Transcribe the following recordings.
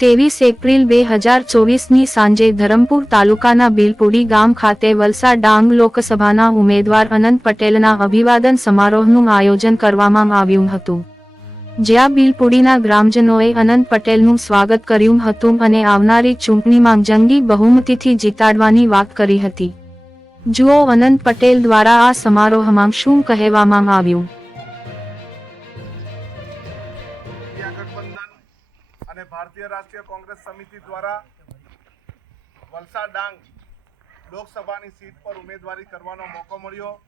ત્રેવીસ એપ્રિલ બે હજાર ચોવીસની સાંજે ધરમપુર તાલુકાના બિલપુડી ગામ ખાતે વલસાડ ડાંગ લોકસભાના ઉમેદવાર અનંત પટેલના અભિવાદન સમારોહનું આયોજન કરવામાં આવ્યું હતું. જ્યાં બિલપુડીના ગ્રામજનોએ અનંત પટેલનું સ્વાગત કર્યું હતું અને આવનારી ચૂંટણીમાં જંગી બહુમતીથી જીતાડવાની વાત કરી હતી. જુઓ અનંત પટેલ દ્વારા આ સમારોહમાં શું કહેવામાં આવ્યું. ભારતીય રાષ્ટ્રીય કોંગ્રેસ સમિતિ દ્વારા વલસાડ ડાંગ લોકસભાની સીટ પર ઉમેદવારી કરવાનો મોકો મળ્યો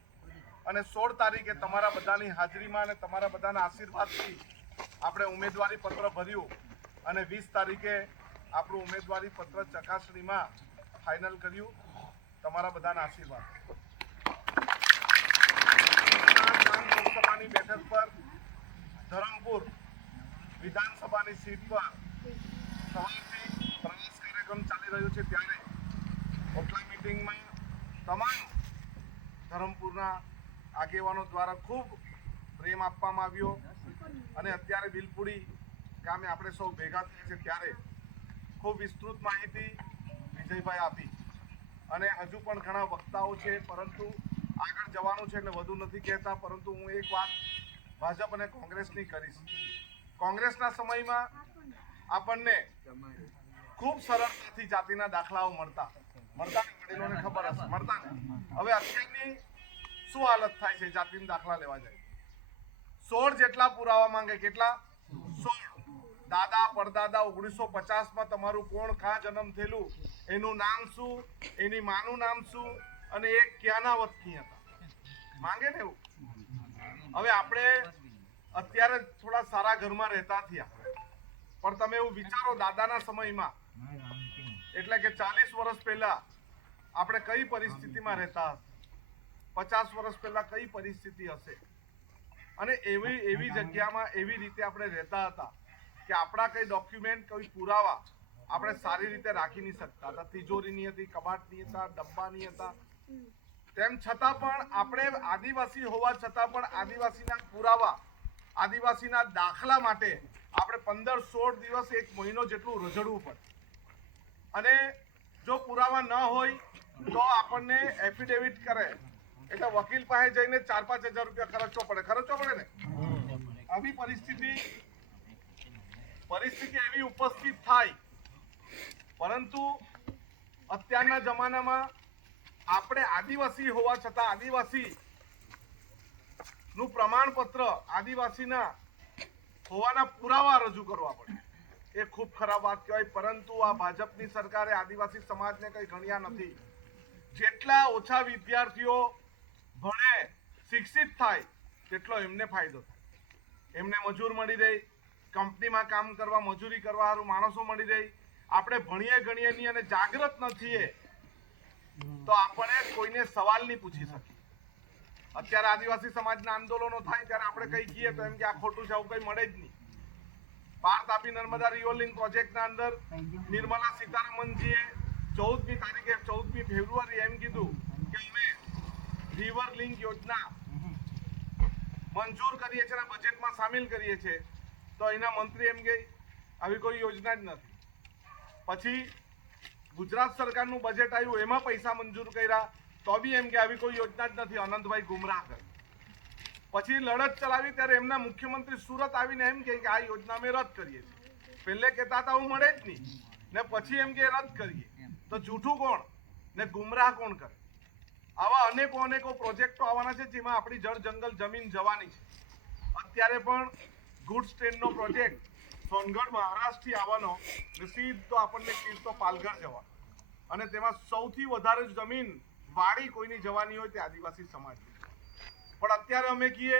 અને સોળ તારીખે તમારા બધાની હાજરીમાં અને તમારા બધાના આશીર્વાદથી આપણે ઉમેદવારી પત્ર ભર્યું અને વીસ તારીખે આપણું ઉમેદવારી પત્ર ચકાસણીમાં ફાઇનલ કર્યું. તમારા બધાના આશીર્વાદ. લોકસભાની બેઠક પર ધરમપુર વિધાનસભાની સીટ પર સવારથી પ્રવાસ કાર્યક્રમ ચાલી રહ્યો છે ત્યારે ઓટલા મિટિંગમાં તમામ ધરમપુરના આગેવાનો દ્વારા ખૂબ પ્રેમ આપવામાં આવ્યો અને અત્યારે બિલપુડી ગામે આપણે સૌ ભેગા થયા છે ત્યારે ખૂબ વિસ્તૃત માહિતી વિજયભાઈ આપી. અને હજુ પણ ઘણા વક્તાઓ છે, પરંતુ આગળ જવાનું છે એટલે વધુ નથી કહેતા, પરંતુ હું એક વાત ભાજપ અને કોંગ્રેસની કરીશ. કોંગ્રેસના સમયમાં આપણને ખૂબ સરળતાથી જાતિના દાખલાઓ મળતા. મળતા વડીલોને ખબર હશે. મળતા હવે અત્યારની શું હાલત થાય છે? જાતિના દાખલા લેવા જાય. સોળ જેટલા પુરાવા માંગે કેટલા? સોળ. દાદા, પરદાદા, ઓગણીસો પચાસમાં તમારું કોણ કાં જન્મ થયેલું? એનું નામ શું? એની માનું નામ શું? અને એ ક્યાંના વતની હતા? માંગે ને એવું? હવે આપણે અત્યારે થોડા સારા ઘરમાં રહેતા થયા. પણ તમે એવું વિચારો દાદાના સમયમાં. એટલે કે ચાલીસ વર્ષ પહેલા આપણે કઈ પરિસ્થિતિમાં રહેતા પચાસ વર્ષ પહેલા કઈ પરિસ્થિતિ હશે? અને એવી એવી જગ્યામાં એવી રીતે આપણે રહેતા હતા કે આપણા કઈ ડોક્યુમેન્ટ કઈ પુરાવા આપણે સારી રીતે રાખી નહીં શકતા. હતા તિજોરીની હતી, કબાટની હતા, ડબ્બાની હતા. તેમ છતાં પણ આપણે આદિવાસી હોવા છતાં પણ આદિવાસીના પુરાવા આદિવાસીના દાખલા માટે આપણે પંદર સોળ દિવસ એક મહિનો જેટલું રઝડવું પડે. અને જો પુરાવા ન હોય તો આપણને એફિડેવિટ કરે. એટલે વકીલ પાસે જઈને ચાર પાંચ હજાર રૂપિયા ખર્ચવો પડે. ખર્ચવો પડે ને? આવી પરિસ્થિતિ પરિસ્થિતિ એવી ઉપસ્થિત થાય. પરંતુ અત્યારના જમાનામાં આપણે આદિવાસી હોવા છતાં આદિવાસી નું પ્રમાણપત્ર આદિવાસીના હોવાના પુરાવા રજૂ કરવા પડે. એ ખૂબ ખરાબ વાત કહેવાય, પરંતુ આ ભાજપની સરકારે આદિવાસી સમાજને કંઈ ગણ્યા નથી. જેટલા ઓછા વિદ્યાર્થીઓ ભણે, શિક્ષિત થાય, તેટલો એમને ફાયદો થાય. એમને મજૂર મળી રહી, કંપનીમાં કામ કરવા, મજૂરી કરવા સારું માણસો મળી રહી. આપણે ભણીએ, ગણીએ નહીં અને જાગૃત નથી તો આપણે કોઈને સવાલ નહીં પૂછી શકીએ. અત્યારે આદિવાસી સમાજના આંદોલનો થાય ત્યારે આપણે કઈ કહીએ તો એમ કે આ ખોટું છે, આવું કઈ મળે જ નહીં. પાર તાપી નર્મદા રિવરલિંક પ્રોજેક્ટના અંદર નિર્મલા સીતારામનજીએ ચૌદમી તારીખે, ચૌદમી ફેબ્રુઆરી એમ કીધું કે અમે રિવર લિંક યોજના મંજૂર કરીએ છીએ અને બજેટમાં સામેલ કરીએ છીએ. તો એના મંત્રી એમ કે આવી કોઈ યોજના જ નથી. પછી ગુજરાત સરકારનું બજેટ આવ્યું, એમાં પૈસા મંજૂર કર્યા. તો બી એમ કે આવી કોઈ યોજના જ નથી, અનંતભાઈ ગુમરાહ કરે. પછી લડત ચલાવી ત્યારે એમના મુખ્યમંત્રી સુરત આવીને એમ કે આ યોજના અમે રદ કરીએ છીએ. પહેલે કહેતા હતા, હું મળે જ નહીં. ને પછી એમ કે રદ કરીએ. તો જૂઠું કોણ? ને ગુમરાહ કોણ કરે? આવા અનેકો અનેકો પ્રોજેક્ટો આવવાના છે જેમાં આપણી જળ જંગલ જમીન જવાની છે. અત્યારે પણ ગુડ્સ ટ્રેનનો પ્રોજેક્ટ સોનગઢ, મહારાષ્ટ્રથી આવવાનો સીધ સીધો આપણને કીર્તો પાલઘર જવા અને તેમાં સૌથી વધારે જમીન વાડી કોઈની જવાની હોય તે આદિવાસી સમાજની પણ અત્યારે અમે કહીએ,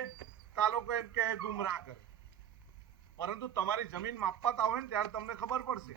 તાલુકો લોકો એમ કહે, ગુમરાહ કરે. પરંતુ તમારી જમીન માપવા હોય ને ત્યારે તમને ખબર પડશે.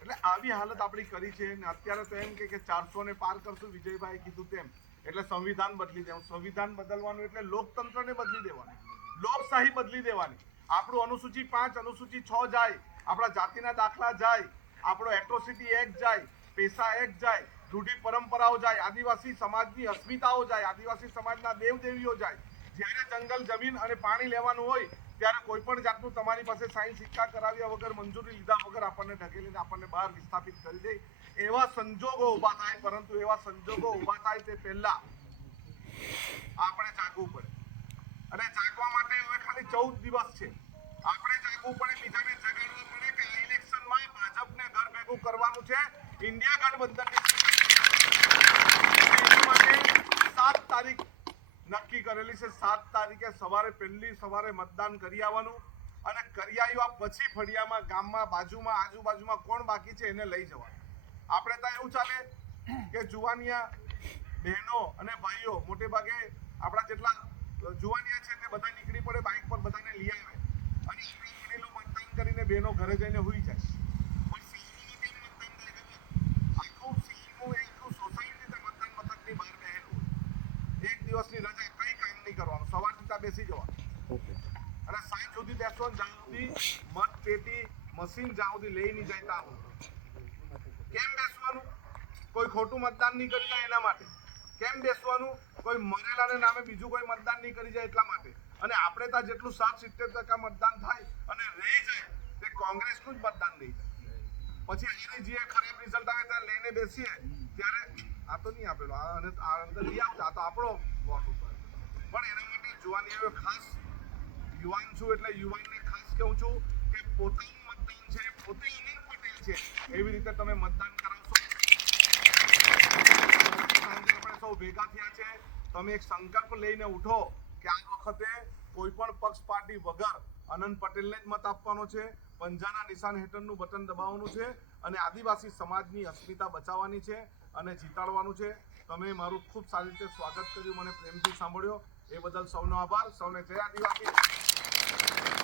એટલે આવી હાલત આપણી કરી છે ને અત્યારે તો એમ કે ચારસો ને પાર કરશું વિજયભાઈ કીધું તેમ. એટલે સંવિધાન બદલી દેવું સંવિધાન બદલવાનું એટલે લોકતંત્રને બદલી દેવાનું. લોકશાહી બદલી દેવાની. આપણું અનુસૂચિ પાંચ, અનુસૂચિ છ જાય. આપણા જાતિના દાખલા જાય. આપણો એટ્રોસિટી એક્ટ જાય. પૈસા એક્ટ જાય. રૂઢિ પરંપરાઓ જાય, આદિવાસી સમાજની અસ્મિતાઓ જાય, આદિવાસી સમાજના દેવ દેવીઓ જાય. જ્યારે જંગલ, જમીન અને પાણી લેવાનું હોય, ત્યારે કોઈ પણ જાતનું તમારી પાસે સાઈન સિક્કા કરાવ્યા વગર, મંજૂરી લીધા વગર આપણને ઢકેલીને આપણને બહાર વિસ્થાપિત કરી દે. એવા સંજોગો ઊભા થાય, પરંતુ એવા સંજોગો ઊભા થાય તે પહેલા આપણે જાગવું પડે. અને જાગવા માટે હવે ખાલી ચૌદ દિવસ છે. આપણે જાગવું પડે, બીજાને જગાડવું પડે કે ઇલેક્શનમાં ભાજપને ઘર ભેગું કરવાનું છે. ઇન્ડિયા ગઠબંધનની સાત તારીખ નક્કી કરેલી છે. સાત તારીખે સવારે, પહેલી સવારે મતદાન કરી આવવાનું અને કરી આવ્યા પછી ફળિયામાં, ગામમાં, બાજુમાં, આજુબાજુમાં કોણ બાકી છે એને લઈ જવાનું. આપણે ત્યાં એવું ચાલે કે જુવાનિયા બહેનો અને ભાઈઓ મોટે ભાગે આપણા જેટલા જુવાનિયા છે તે બધા નીકળી પડે બાઇક પર બધાને લઈ આવે અને વડીલો મતદાન કરીને બહેનો ઘરે જઈને હોઈ જાય પણ શહેરોમાં કેમ મતદાન થાય ખબર? આખું શહેરનું એક આખું સોસાયટી તે મતદાન મથકની બહાર બેહેલું હોય. એક દિવસની રજા કઈ કામ નહીં કરવાનું સવારથી ત્યાં બેસી જવાનું અને સાંજ સુધી બેસો જ્યાં સુધી મત પેટી મશીન જ્યાં સુધી લઈ નહીં જાય ત્યાં કેમ બેસવાનું? કોઈ ખોટું મતદાન નહીં કરી જાય એના માટે. કેમ બેસવાનું? કોઈ મરેલાને નામે બીજું કોઈ મતદાન નહીં કરી જાય એટલા માટે. અને આપણે ત્યાં જેટલું સાત સિત્તેર ટકા મતદાન થાય અને રહી જાય તે કોંગ્રેસનું જ મતદાન રહી જાય પછી અહીંની જે ખરાબ રિઝલ્ટ આવે ત્યાં લઈને બેસીએ ત્યારે આ તો નહીં આપેલો. આ અને આ અંદર લઈ આવતા. આ તો આપણો પણ એના માટે જુવાનીઓ ખાસ યુવાન છું એટલે યુવાનને ખાસ કહું છું કે પોતાનું મતદાન છે, પોતે અનિલ પટેલ છે, એવી રીતે તમે મતદાન કરાવશો. સાંજે આપણે સૌ ભેગા થયા છે. તમે એક સંકલ્પ લઈને ઉઠો કે આ વખતે કોઈ પણ પક્ષ પાર્ટી વગર અનંત પટેલને જ મત આપવાનો છે, પંજાના નિશાન હેઠળનું બટન દબાવવાનું છે અને આદિવાસી સમાજની અસ્મિતા બચાવવાની છે અને જીતાડવાનું છે. તમે મારું ખૂબ સારી રીતે સ્વાગત કર્યું, મને પ્રેમથી સાંભળ્યો. એ બદલ સૌનો આભાર સૌને જયા આદિવાસી.